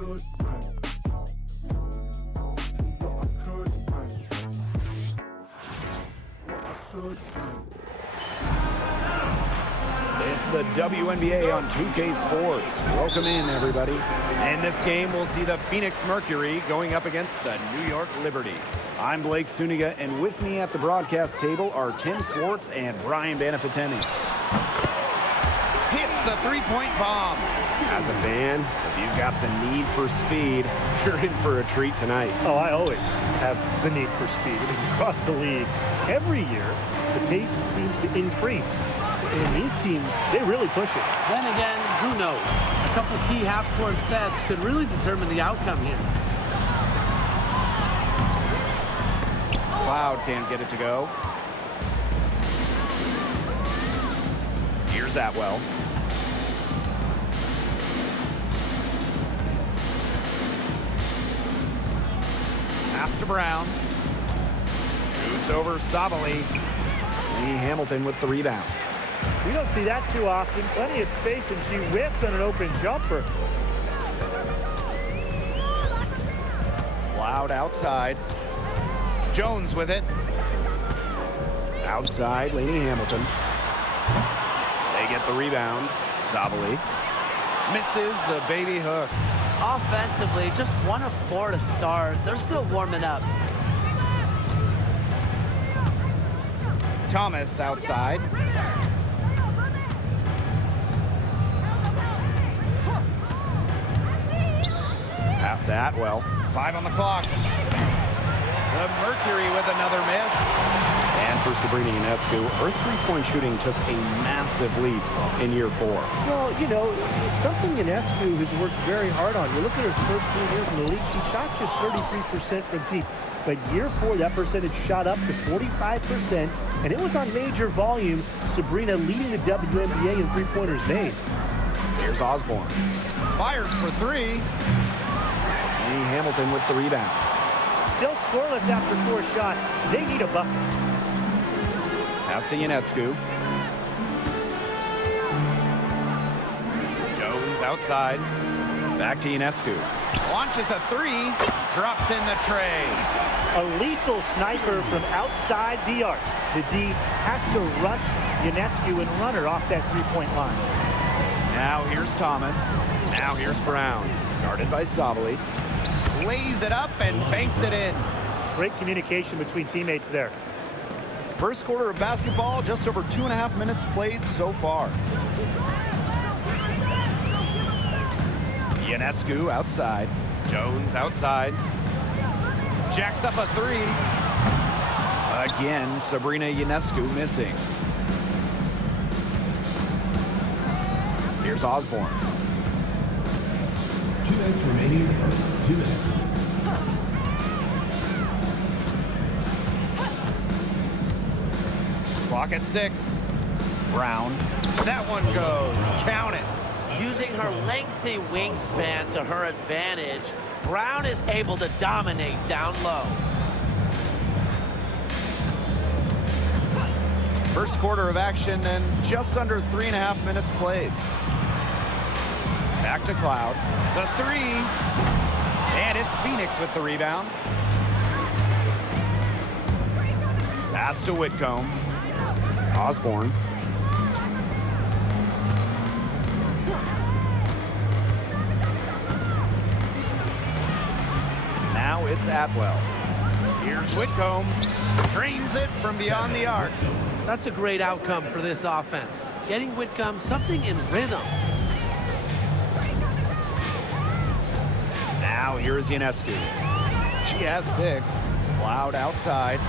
It's the WNBA on 2K Sports. Welcome in, everybody. In this game, we'll see the Phoenix Mercury going up against the New York Liberty. I'm Blake Suniga, and with me at the broadcast table are Tim Swartz and Brian Banafitemi. Hits the three-point bomb. As a fan, if you've got the need for speed, you're in for a treat tonight. Oh, I always have the need for speed. I mean, across the league, every year, the pace seems to increase. And these teams, they really push it. Then again, who knows? A couple key half-court sets could really determine the outcome here. Cloud can't get it to go. Here's Atwell. Pass to Brown. Shoots over Sabali. Lee Hamilton with the rebound. We don't see that too often. Plenty of space, and she whiffs on an open jumper. Cloud outside. Jones with it. Outside, Lainey Hamilton. They get the rebound. Sabali misses the baby hook. Offensively, just 1 of 4 to start. They're still warming up. Thomas outside. Pass to Atwell. 5 on the clock. The Mercury with another miss. And for Sabrina Ionescu, her three-point shooting took a massive leap in year 4. Well, you know, it's something Ionescu has worked very hard on. You look at her first 3 years in the league, she shot just 33% from deep. But year 4, that percentage shot up to 45%, and it was on major volume. Sabrina leading the WNBA in three-pointers made. Here's Osborne. Fires for 3. Lainey Hamilton with the rebound. Still scoreless after 4 shots. They need a bucket. Pass to Ionescu. Jones outside. Back to Ionescu. Launches a 3. Drops in the tray. A lethal sniper from outside the arc. The D has to rush Ionescu and run her off that three-point line. Now here's Thomas. Now here's Brown. Guarded by Sabali. Lays it up and banks it in. Great communication between teammates there. First quarter of basketball, just over 2.5 minutes played so far. Ionescu outside. Jones outside. Jacks up a 3. Again, Sabrina Ionescu missing. Here's Osborne. 2 minutes remaining in the first. 2 minutes. Clock at 6. Brown. That one goes. Count it. Using her lengthy wingspan to her advantage, Brown is able to dominate down low. First quarter of action and just under 3.5 minutes played. Back to Cloud. The 3. And it's Phoenix with the rebound. Pass to Whitcomb. Osborne. Now it's Atwell. Here's Whitcomb. Drains it from beyond the arc. That's a great outcome for this offense. Getting Whitcomb something in rhythm. Now here's Ionescu. She has 6. Cloud outside.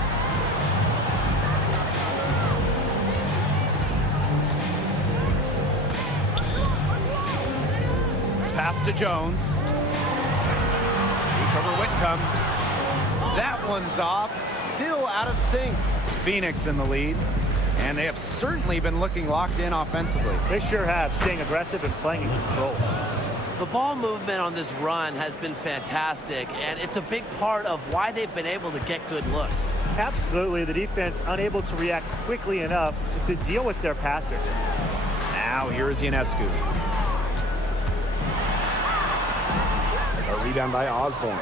Pass to Jones. Shoots over Whitcomb. That one's off. Still out of sync. Phoenix in the lead. And they have certainly been looking locked in offensively. They sure have, staying aggressive and playing in control. The ball movement on this run has been fantastic, and it's a big part of why they've been able to get good looks. Absolutely, the defense unable to react quickly enough to deal with their passer. Now here's Ionescu. rebound by Osborne.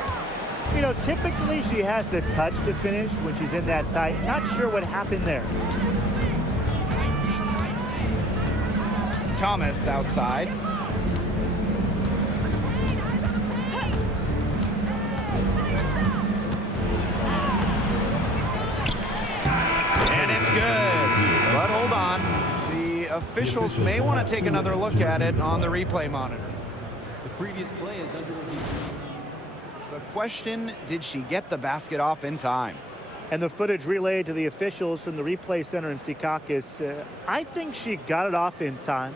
You know, typically she has the touch to finish when she's in that tight. Not sure what happened there. Thomas outside. And it's good. But hold on. The officials may want to take another look at it on the replay monitor. The previous play is under review. The question, did she get the basket off in time? And the footage relayed to the officials from the replay center in Secaucus, I think she got it off in time.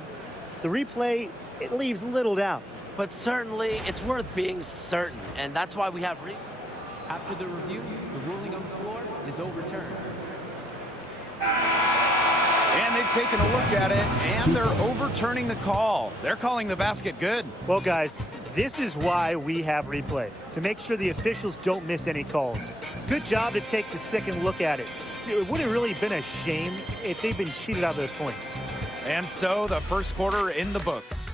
The replay, it leaves little doubt. But certainly, it's worth being certain, and that's why we have After the review, the ruling on the floor is overturned. And they've taken a look at it, and they're overturning the call. They're calling the basket good. Well, guys, this is why we have replay, to make sure the officials don't miss any calls. Good job to take the second look at it. It would have really been a shame if they'd been cheated out of those points. And so the first quarter in the books.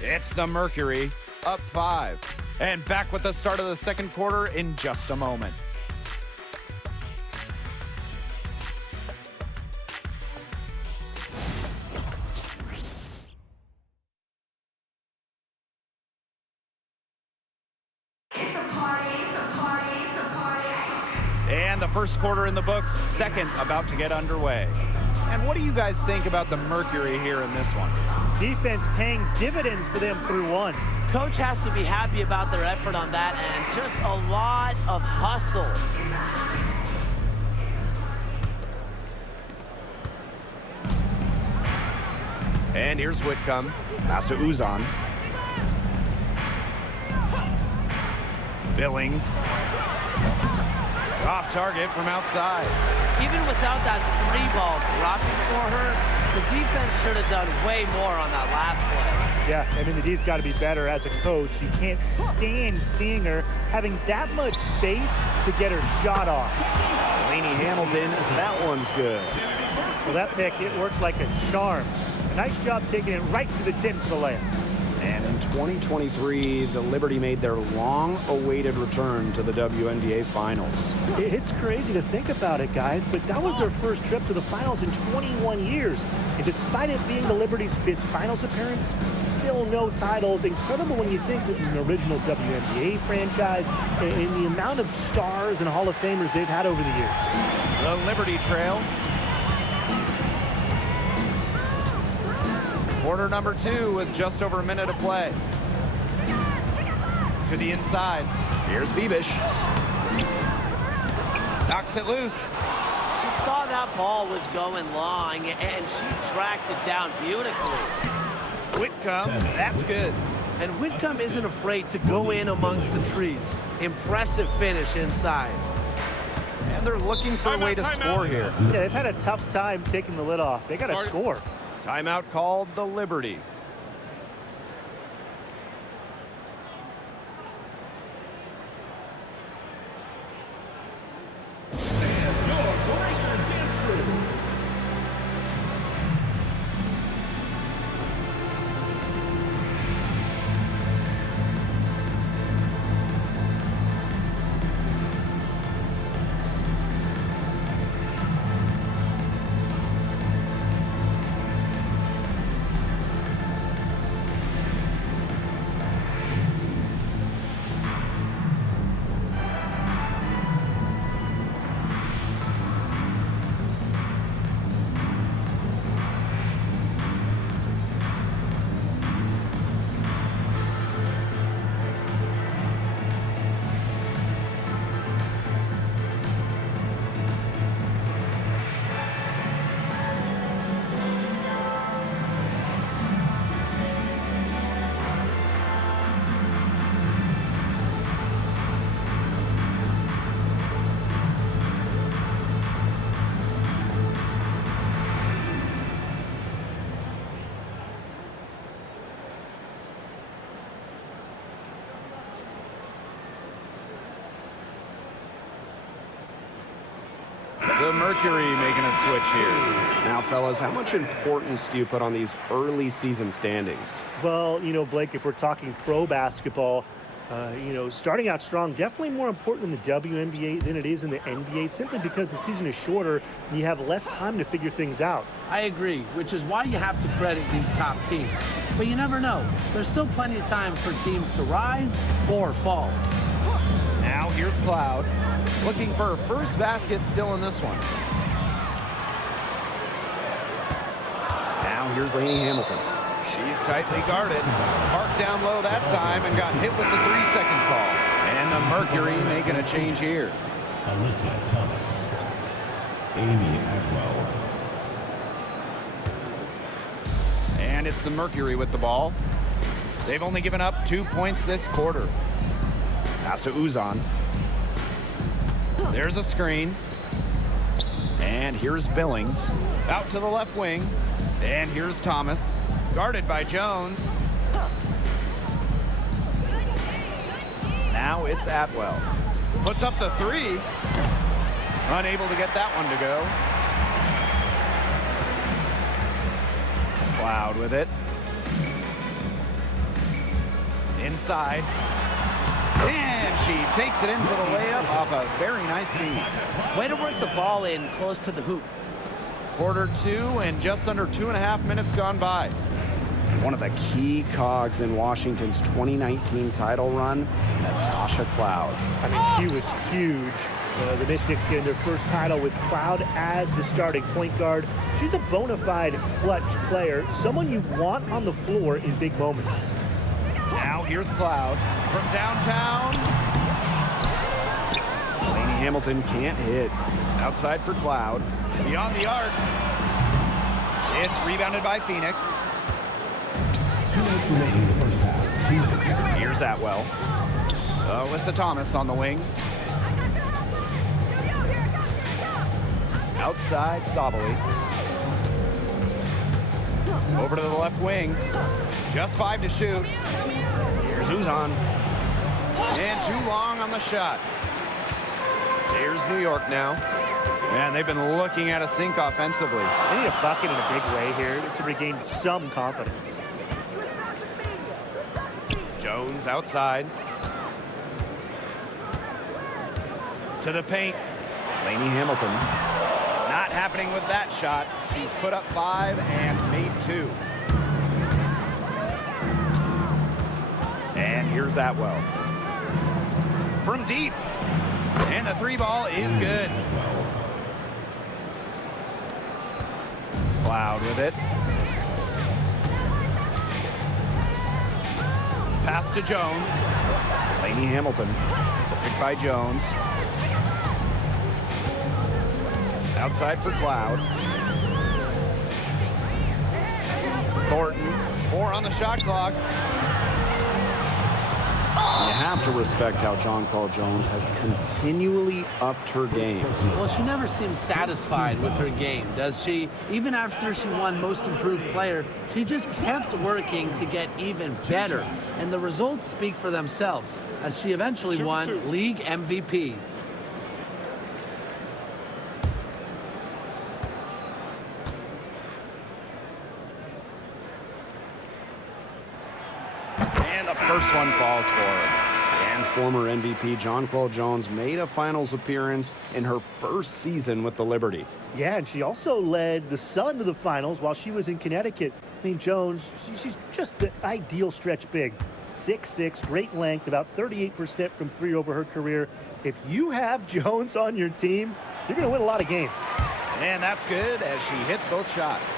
It's the Mercury up 5. And back with the start of the second quarter in just a moment. And the first quarter in the books, second about to get underway. And what do you guys think about the Mercury here in this one? Defense paying dividends for them through one. Coach has to be happy about their effort on that, and just a lot of hustle. And here's Whitcomb. Pass to Uzan. Billings. Off target from outside. Even without that 3-ball dropping for her, the defense should have done way more on that last play. Yeah, I mean, the D's got to be better as a coach. You can't stand seeing her having that much space to get her shot off. Laney Hamilton, that one's good. Well, that pick, it worked like a charm. A nice job taking it right to the 10 for the layup. And in 2023, the Liberty made their long-awaited return to the WNBA Finals. It's crazy to think about it, guys, but that was their first trip to the finals in 21 years. And despite it being the Liberty's 5th finals appearance, still no titles. Incredible when you think this is an original WNBA franchise and the amount of stars and Hall of Famers they've had over the years. The Liberty trail. Quarter number 2 with just over a minute to play. To the inside. Here's Bebish. Knocks it loose. She saw that ball was going long, and she tracked it down beautifully. Whitcomb, that's good. And Whitcomb isn't afraid to go in amongst the trees. Impressive finish inside. And they're looking for a way to score here. Yeah, they've had a tough time taking the lid off. They got to score. Timeout called the Liberty. The Mercury making a switch here. Now, fellas, how much importance do you put on these early season standings? Well, you know, Blake, if we're talking pro basketball, Starting out strong, definitely more important in the WNBA than it is in the NBA, simply because the season is shorter and you have less time to figure things out. I agree, which is why you have to credit these top teams. But you never know. There's still plenty of time for teams to rise or fall. Now here's Cloud, looking for her first basket still in this one. Now here's Lainey Hamilton. She's tightly guarded, parked down low that time and got hit with the 3-second call. And the Mercury making a change here. Alyssa Thomas, Amy Atwell. And it's the Mercury with the ball. They've only given up 2 points this quarter. Pass to Uzan. There's a screen. And here's Billings. Out to the left wing. And here's Thomas. Guarded by Jones. Now it's Atwell. Puts up the 3. Unable to get that one to go. Cloud with it. Inside. And she takes it in for the layup off a very nice feed. Way to work the ball in close to the hoop. Quarter 2 and just under 2.5 minutes gone by. One of the key cogs in Washington's 2019 title run, Natasha Cloud. I mean, she was huge. The Mystics getting their first title with Cloud as the starting point guard. She's a bona fide clutch player, someone you want on the floor in big moments. Now here's Cloud from downtown. Lainey Hamilton can't hit. Outside for Cloud. Beyond the arc. It's rebounded by Phoenix. 2 minutes remaining in the first half. 2 minutes. Here's Atwell. Alyssa Thomas on the wing. Outside, Sabali. Over to the left wing. Just 5 to shoot. Here's Uzan. And too long on the shot. Here's New York now. And they've been looking at a sink offensively. They need a bucket in a big way here to regain some confidence. Jones outside. To the paint. Lainey Hamilton. Not happening with that shot. She's put up 5 and made 2. And here's Atwell. From deep. And the 3 ball is good. Cloud with it. Pass to Jones. Lainey Hamilton. Picked by Jones. Outside for Cloud. Thornton. 4 on the shot clock. You have to respect how Jonquel Jones has continually upped her game. Well, she never seems satisfied with her game, does she? Even after she won Most Improved Player, she just kept working to get even better. And the results speak for themselves, as she eventually won League MVP. And the first one falls for her. And former MVP Jonquel Jones made a finals appearance in her first season with the Liberty. Yeah, and she also led the Sun to the finals while she was in Connecticut. I mean, Jones, she's just the ideal stretch big. 6'6", great length, about 38% from 3 over her career. If you have Jones on your team, you're going to win a lot of games. And that's good as she hits both shots.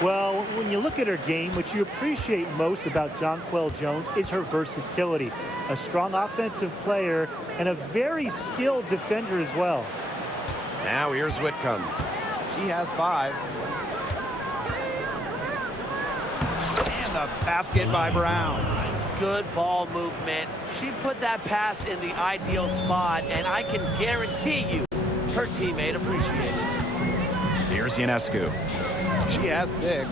Well, when you look at her game, what you appreciate most about Jonquel Jones is her versatility. A strong offensive player and a very skilled defender as well. Now here's Whitcomb. She has 5. And the basket by Brown. Good ball movement. She put that pass in the ideal spot, and I can guarantee you her teammate appreciated it. Here's Ionescu. She has 6.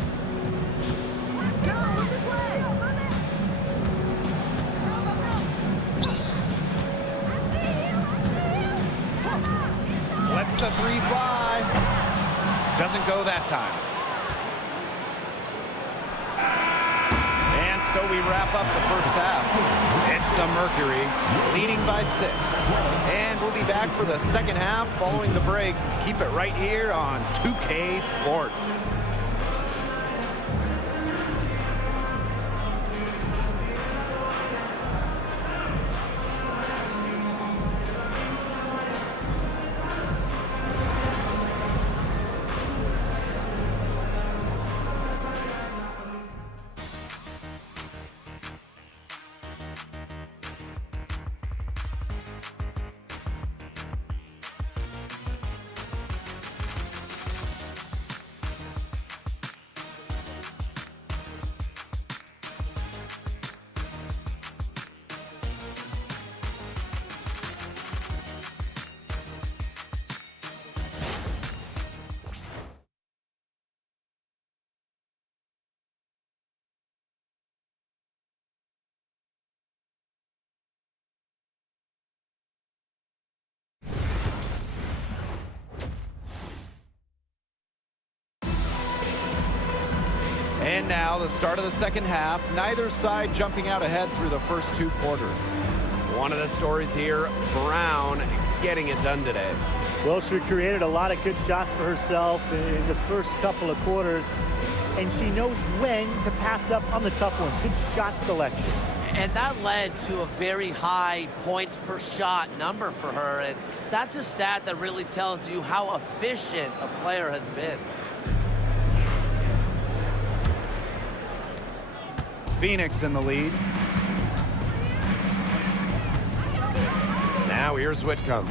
Lets the 3 fly. Doesn't go that time. And so we wrap up the first half. It's the Mercury leading by 6. And we'll be back for the second half following the break. Keep it right here on 2K Sports. And now the start of the second half, neither side jumping out ahead through the first 2 quarters. One of the stories here, Brown getting it done today. Well, she created a lot of good shots for herself in the first couple of quarters, and she knows when to pass up on the tough ones. Good shot selection. And that led to a very high points per shot number for her, and that's a stat that really tells you how efficient a player has been. Phoenix in the lead. Now here's Whitcomb.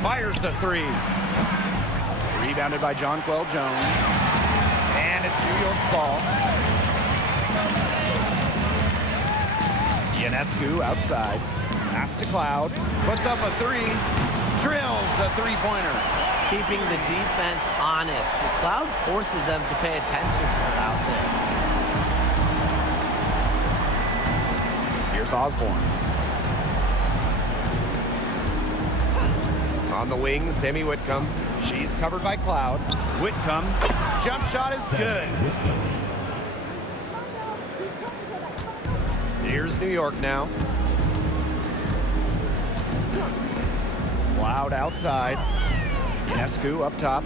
Fires the 3. Rebounded by Jonquel Jones. And it's New York's ball. Ionescu outside. Pass to Cloud. Puts up a 3. Drills the 3-pointer. Keeping the defense honest. The Cloud forces them to pay attention to her out there. Here's Osborne. On the wing, Sammy Whitcomb. She's covered by Cloud. Whitcomb, jump shot is good. Here's New York now. Cloud outside. Ionescu up top.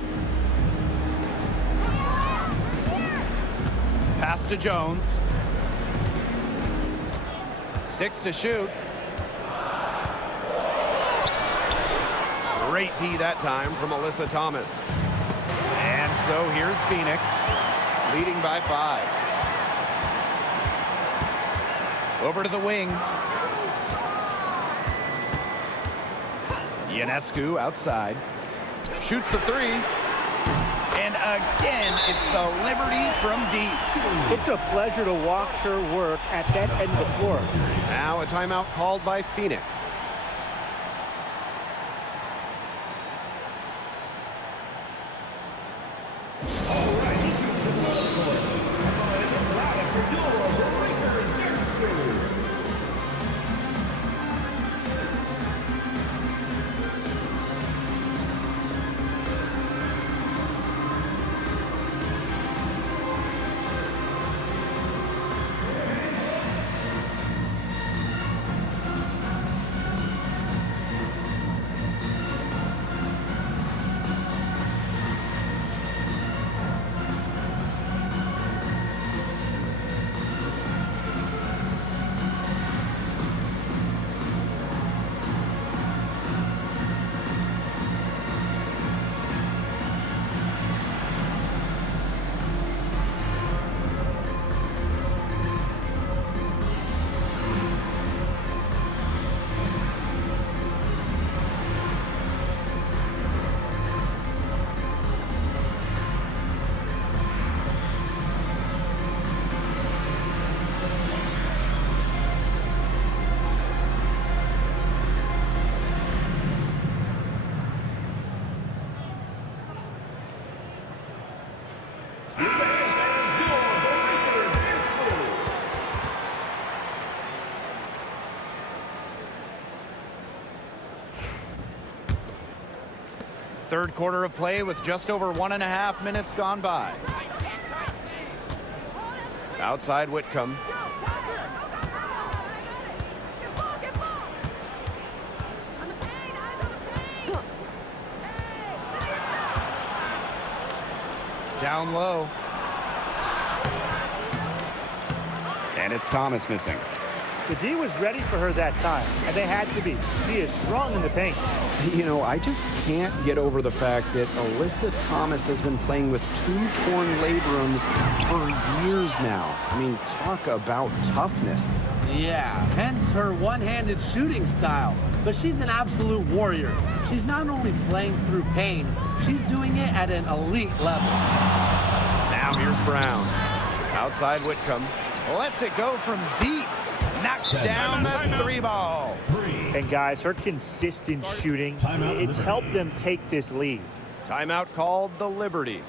Pass to Jones. 6 to shoot. Great D that time from Alyssa Thomas. And so here's Phoenix, leading by 5. Over to the wing. Ionescu outside. Shoots the 3. And again, it's the Liberty from deep. It's a pleasure to watch her work at that end of the floor. Now a timeout called by Phoenix. Third quarter of play with just over 1.5 minutes gone by. Outside Whitcomb. Down low. And it's Thomas missing. The D was ready for her that time, and they had to be. She is strong in the paint. You know, I just can't get over the fact that Alyssa Thomas has been playing with 2 torn labrums for years now. I mean, talk about toughness. Yeah, hence her one-handed shooting style. But she's an absolute warrior. She's not only playing through pain, she's doing it at an elite level. Now here's Brown. Outside Whitcomb. Lets it go from deep. Knocks down the 3-ball. And guys, her consistent shooting, it's helped them take this lead. Timeout called the Liberty.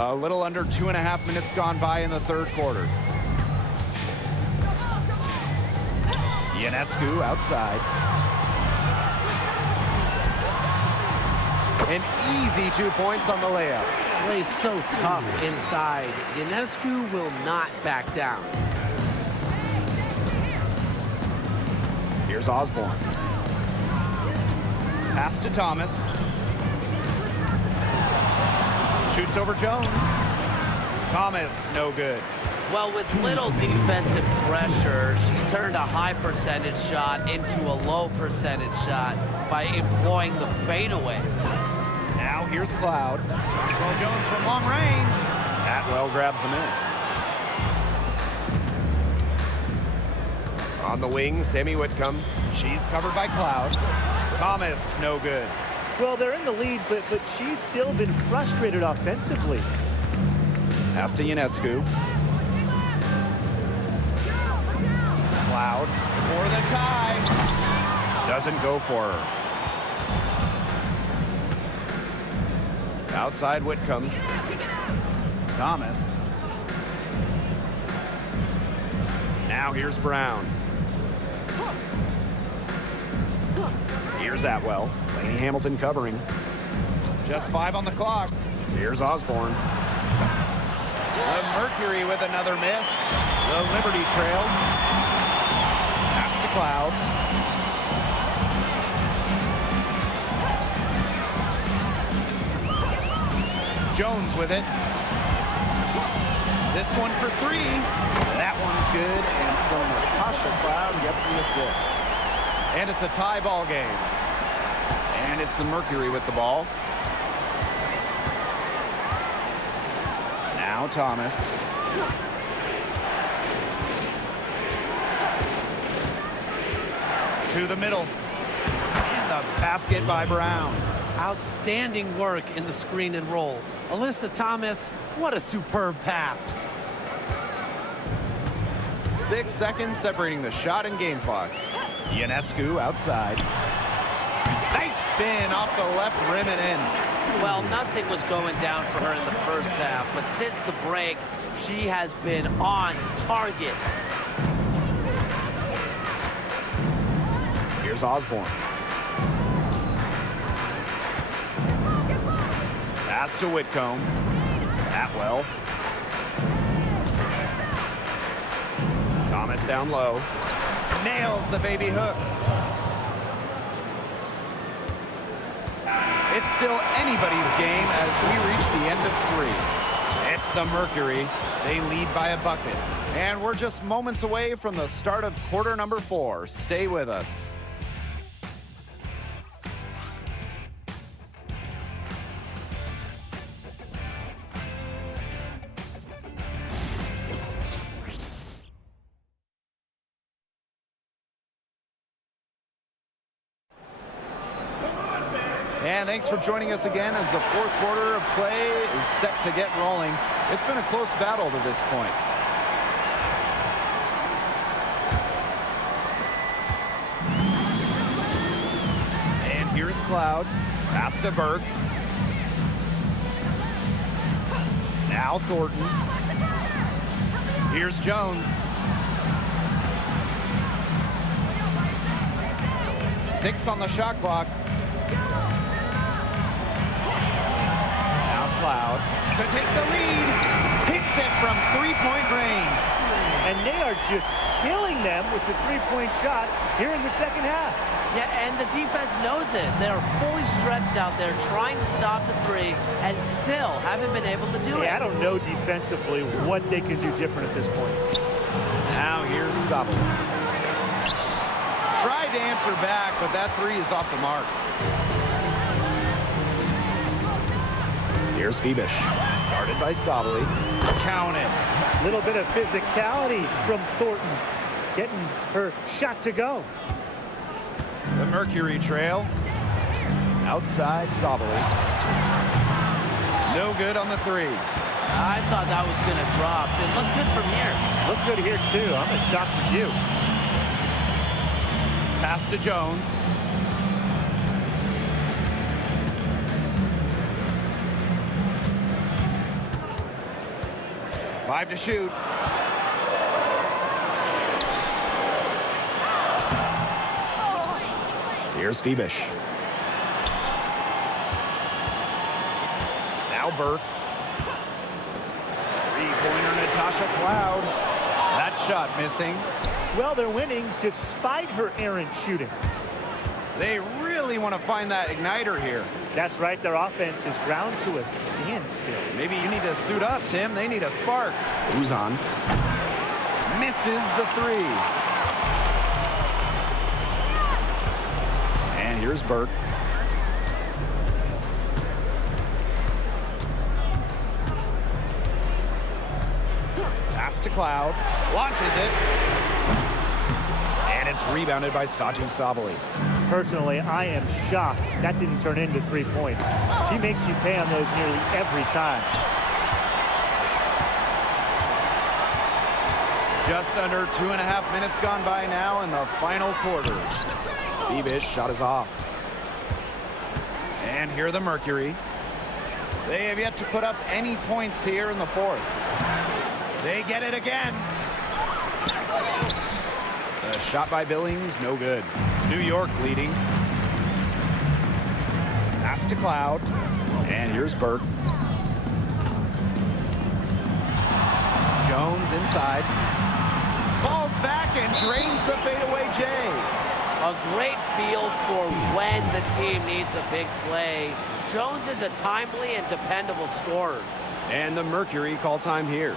A little under 2.5 minutes gone by in the third quarter. Ionescu outside. An easy 2 points on the layup. Plays so tough inside. Ionescu will not back down. Here's Osborne. Pass to Thomas. Shoots over Jones. Thomas, no good. Well, with little defensive pressure, she turned a high percentage shot into a low percentage shot by employing the fadeaway. Now here's Cloud. Well, Jones from long range. Atwell grabs the miss. On the wing, Sammy Whitcomb. She's covered by Cloud. Thomas, no good. Well, they're in the lead, but she's still been frustrated offensively. Pass to Ionescu. Cloud for the tie. Doesn't go for her. Outside Whitcomb. Thomas. Now here's Brown. Here's Atwell. Lane Hamilton covering. Just 5 on the clock. Here's Osborne. The Mercury with another miss. The Liberty trail. Pass to Cloud. Jones with it. This one for 3. That one's good. And so Natasha Cloud gets the assist. And it's a tie ball game. And it's the Mercury with the ball. Now Thomas. To the middle. And the basket by Brown. Outstanding work in the screen and roll. Alyssa Thomas, what a superb pass. 6 seconds separating the shot and game clocks. Ionescu outside. spin off the left rim and in. Well, nothing was going down for her in the first half, but since the break, she has been on target. Here's Osborne. Pass to Whitcomb. Atwell. Thomas down low. Nails the baby hook. It's still anybody's game as we reach the end of 3. It's the Mercury. They lead by a bucket. And we're just moments away from the start of quarter number 4. Stay with us. And thanks for joining us again as the fourth quarter of play is set to get rolling. It's been a close battle to this point. And here's Cloud. Pass to Burke. Now Thornton. Here's Jones. 6 on the shot clock. Cloud to take the lead. Hits it from three-point range. And they are just killing them with the three-point shot here in the second half. Yeah, and the defense knows it. They're fully stretched out there trying to stop the three and still haven't been able to do it. Yeah, I don't know defensively what they can do different at this point. Now here's Supple. Tried to answer back, but that three is off the mark. Here's Phoebish. Guarded by Sabali. Count it. Little bit of physicality from Thornton, getting her shot to go. The Mercury trail. Outside Sabali. No good on the three. I thought that was going to drop. It looked good from here. Looked good here, too. I'm as shocked as you. Pass to Jones. Five to shoot. Here's Phoebish. Now Burke. Three-pointer Natasha Cloud. That shot missing. Well, they're winning despite her errant shooting. They really want to find that igniter here. That's right. Their offense is ground to a standstill. Maybe you need to suit up, Tim. They need a spark. Who's on? Misses the three. And here's Burke. Pass to Cloud. Launches it. And it's rebounded by Satu Sabali. Personally, I am shocked that didn't turn into 3 points. She makes you pay on those nearly every time. Just under 2.5 minutes gone by now in the final quarter. Phoebish shot is off. And here the Mercury. They have yet to put up any points here in the fourth. They get it again. The shot by Billings, no good. New York leading. Pass to Cloud. And here's Burke. Jones inside. Falls back and drains the fadeaway J. A great feel for when the team needs a big play. Jones is a timely and dependable scorer. And the Mercury call time here.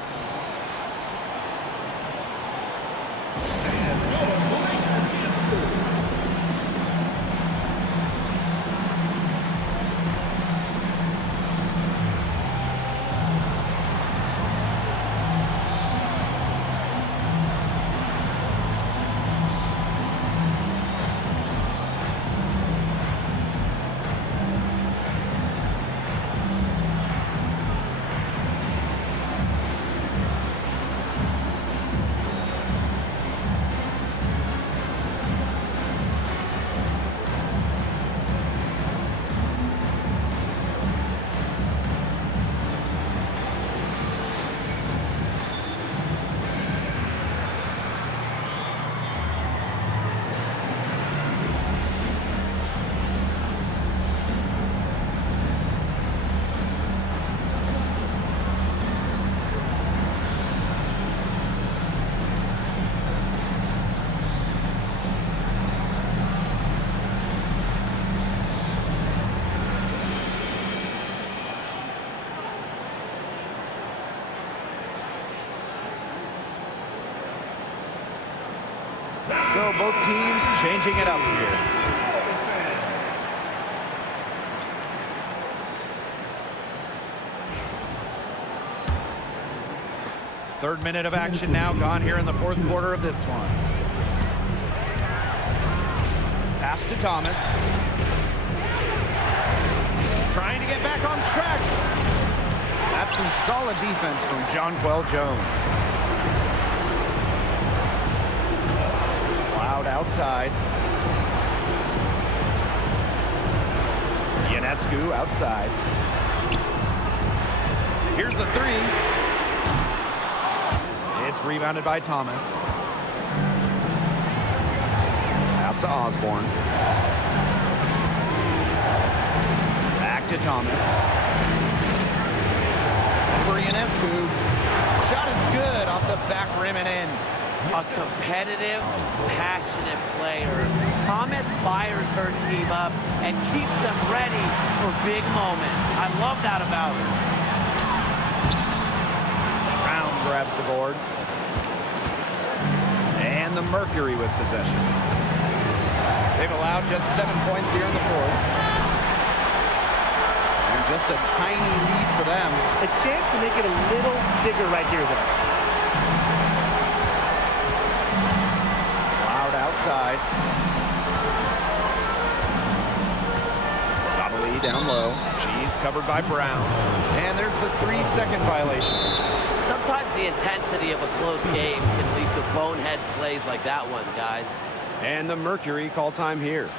So both teams changing it up here. Third minute of action now gone here in the fourth quarter of this one. Pass to Thomas. Trying to get back on track. That's some solid defense from Jonquel Jones. Loud outside. Ionescu outside. Here's the three. It's rebounded by Thomas. Pass to Osborne. Back to Thomas. Over Ionescu. Shot is good off the back rim and in. A competitive, passionate player. Thomas fires her team up and keeps them ready for big moments. I love that about her. Brown grabs the board. And the Mercury with possession. They've allowed just 7 points here in the fourth. And just a tiny lead for them. A chance to make it a little bigger right here, though. Loud outside. Sabali down low. She's covered by Brown. And there's the 3-second violation. Sometimes the intensity of a close game can lead to bonehead plays like that one, guys. And the Mercury call time here.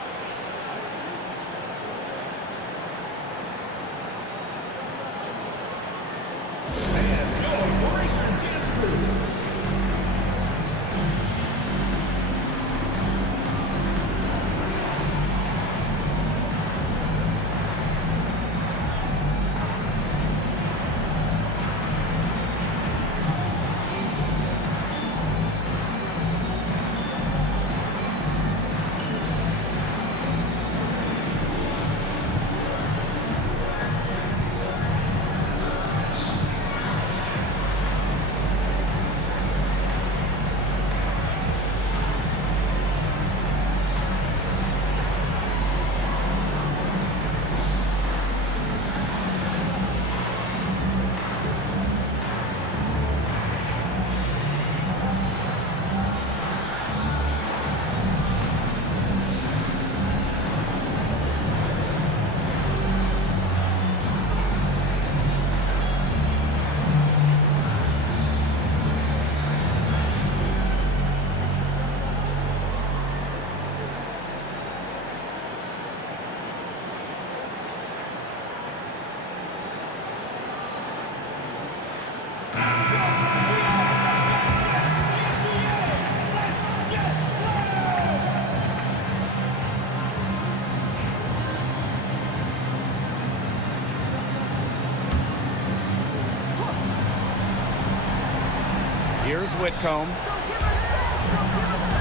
Here's Whitcomb.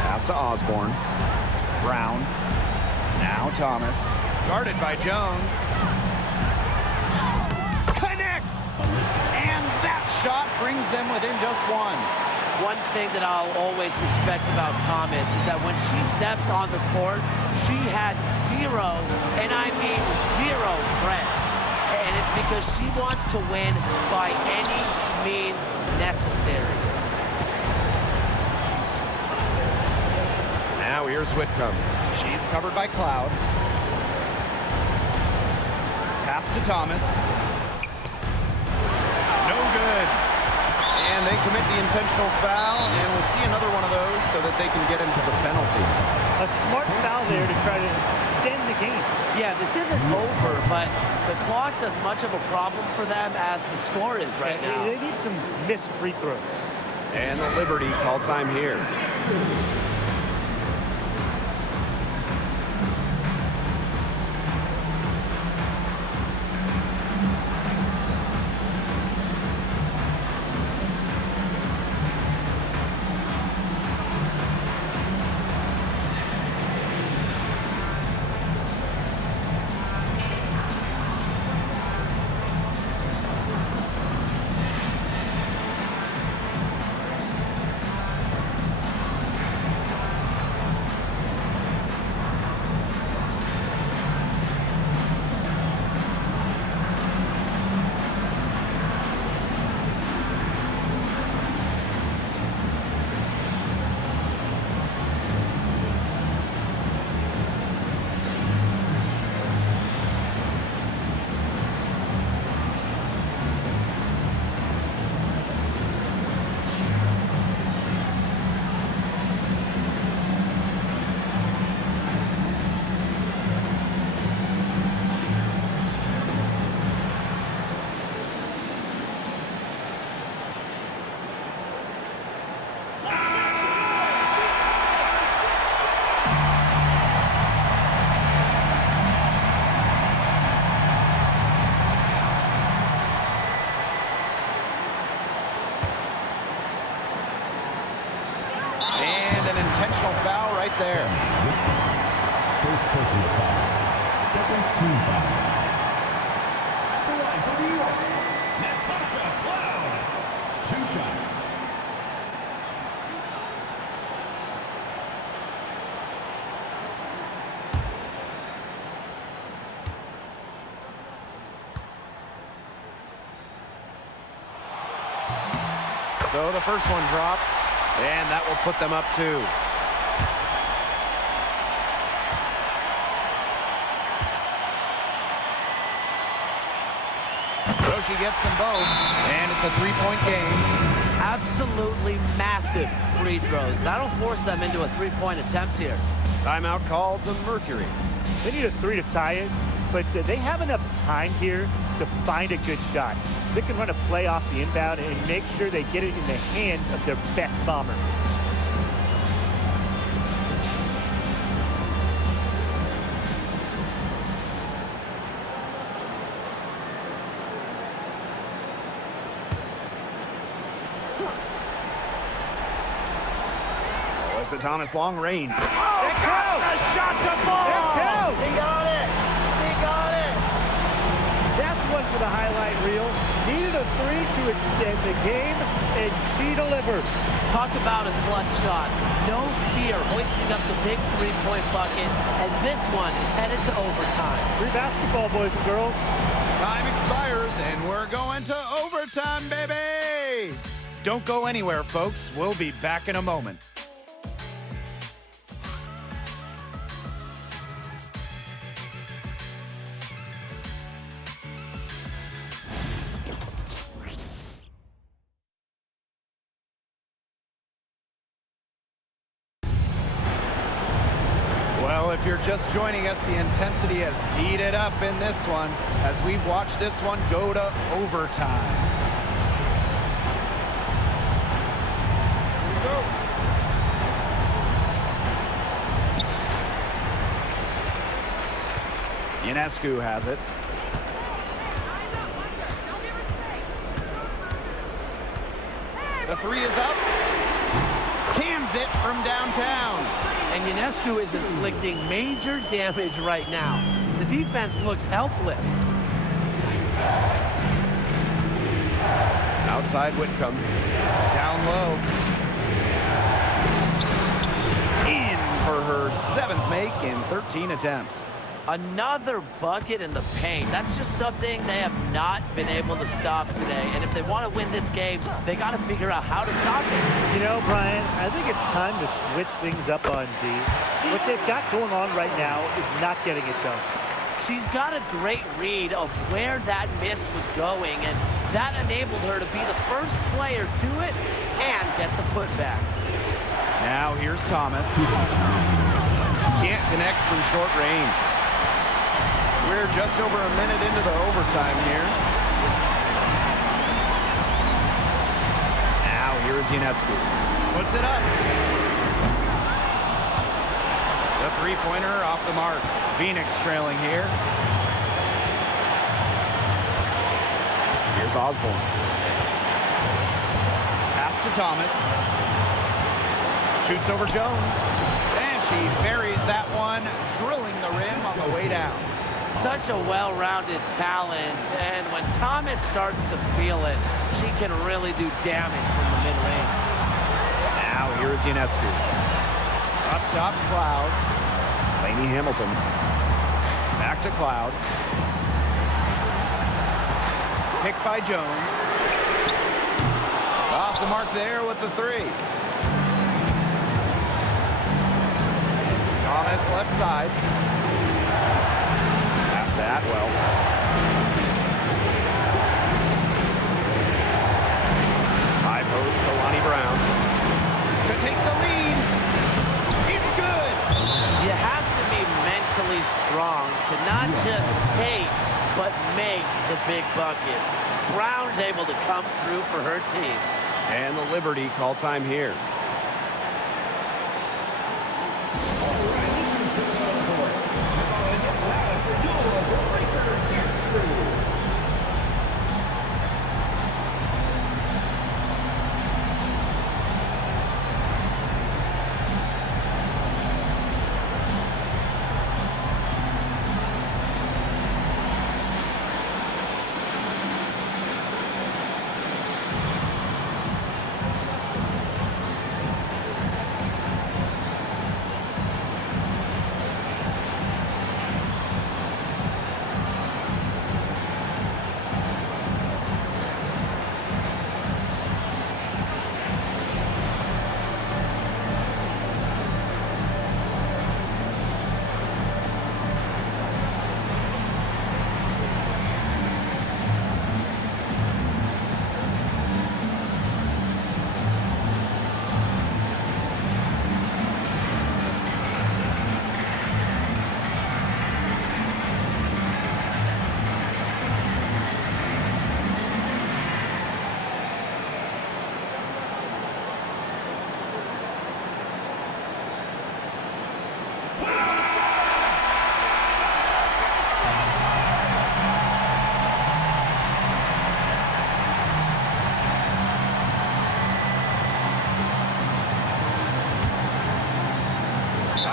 Pass to Osborne. Brown. Now Thomas. Guarded by Jones. Connects! And that shot brings them within just one. One thing that I'll always respect about Thomas is that when she steps on the court, she has zero, and I mean zero friends. And it's because she wants to win by any means necessary. Now here's Whitcomb. She's covered by Cloud. Pass to Thomas. No good. And they commit the intentional foul, and we'll see another one of those so that they can get into the penalty. A smart foul there to try to extend the game. Yeah, this isn't over, but the clock's as much of a problem for them as the score is right now. They need some missed free throws. And the Liberty call time here. intentional foul right there. First personal foul. Second team foul. At the line for New York, Natasha Cloud. 2 shots. So the first one drops, and that will put them up 2. So she gets them both, and it's a 3-point game. Absolutely massive free throws. That'll force them into a 3-point attempt here. Timeout called the Mercury. They need a 3 to tie it, but they have enough time here to find a good shot. They can run a play off the inbound and make sure they get it in the hands of their best bomber. Alyssa Thomas, long range. It counts! A shot to fall! It counts! She got it! She got it! That's one for the highlight reel. Needed a 3 to extend the game, and she delivered. Talk about a clutch shot. No fear hoisting up the big 3-point bucket, and this one is headed to overtime. Free basketball, boys and girls. Time expires, and we're going to overtime, baby! Don't go anywhere, folks. We'll be back in a moment. Well, if you're just joining us, the intensity has heated up in this one as we've watched this one go to overtime. Ionescu has it. The 3 is up. Cans it from downtown. And Ionescu is inflicting major damage right now. The defense looks helpless. Outside Whitcomb. Down low. In for her 7th make in 13 attempts. Another bucket in the paint. That's just something they have not been able to stop today. And if they want to win this game, they got to figure out how to stop it. You know, Brian, I think it's time to switch things up on D. What they've got going on right now is not getting it done. She's got a great read of where that miss was going, and that enabled her to be the first player to it and get the putback. Now here's Thomas. Can't connect from short range. We're just over a minute into the overtime here. Now here's Ionescu. Puts it up. The 3-pointer off the mark. Phoenix trailing here. Here's Osborne. Pass to Thomas. Shoots over Jones. And she buries that one, drilling the rim on the way down. Such a well-rounded talent, and when Thomas starts to feel it, she can really do damage from the mid-range. Now here's Ionescu. Up top, Cloud. Lainey Hamilton. Back to Cloud. Picked by Jones. Off the mark there with the 3. Thomas left side. Pass to Atwell. High post, Kalani Brown. To take the lead. It's good. You have to be mentally strong to not just take, but make the big buckets. Brown's able to come through for her team. And the Liberty call time here.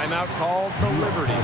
Timeout called the Liberty.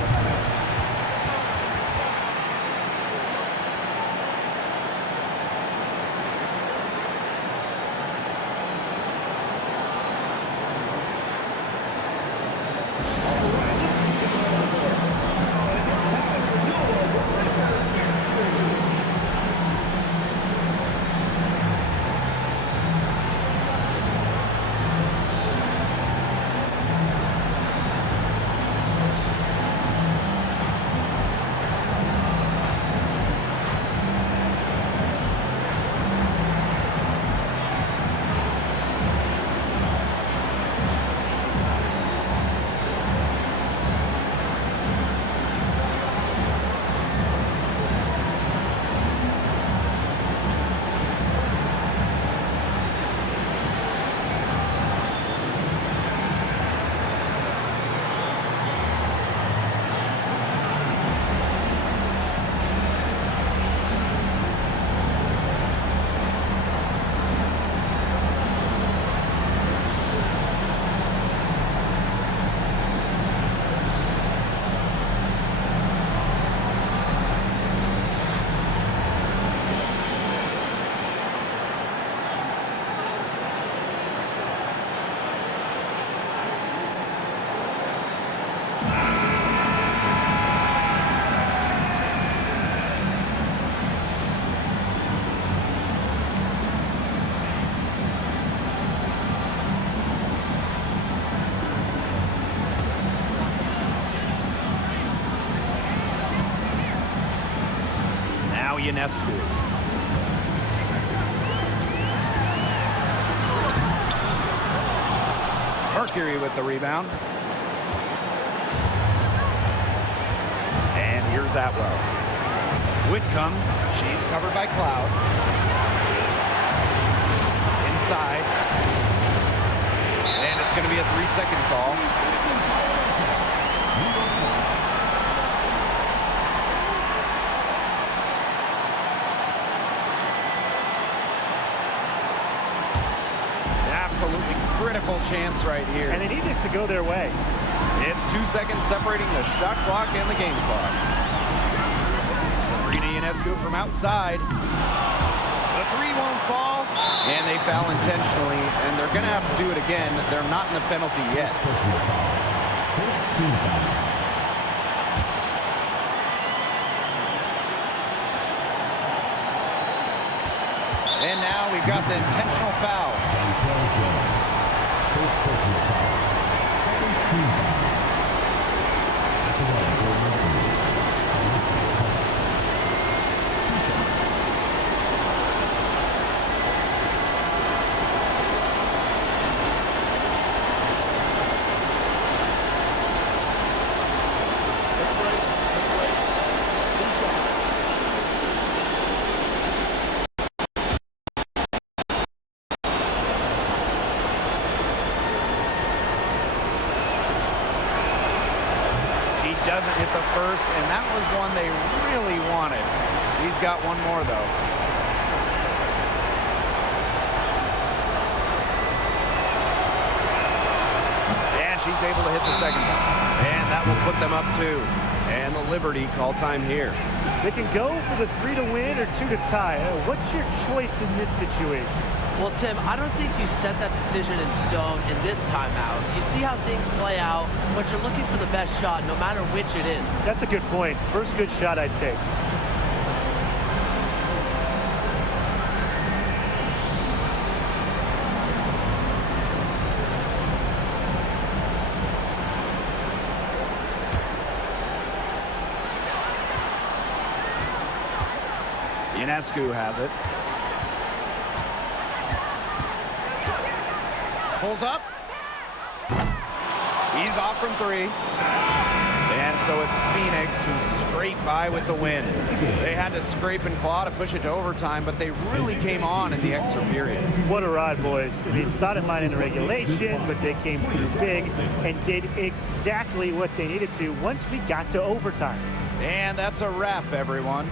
Ionescu. Mercury with the rebound. And here's Atwell. Whitcomb, she's covered by Cloud. Inside. And it's going to be a 3-second call. Absolutely critical chance right here. And they need this to go their way. It's 2 seconds separating the shot clock and the game clock. Sabrina Ionescu from outside. The three won't fall, and they foul intentionally, and they're going to have to do it again. They're not in the penalty yet. First team foul. And now we've got the intentional foul. Jones. First personal foul. Second team foul. At the line for Mercury. Alyssa Thomas. 2 shots. Doesn't hit the first, and that was one they really wanted. He's got one more, though. And she's able to hit the second one. And that will put them up 2. And the Liberty call time here. They can go for the 3 to win or 2 to tie. What's your choice in this situation? Well, Tim, I don't think you set that decision in stone in this timeout. You see how things play out, but you're looking for the best shot no matter which it is. That's a good point. First good shot I'd take. Ionescu has it. Pulls up. He's off from 3. And so it's Phoenix who scraped by with the win. They had to scrape and claw to push it to overtime, but they really came on in the extra period. What a ride, boys. I mean, saw it line in the regulation, but they came through big and did exactly what they needed to once we got to overtime. And that's a wrap, everyone.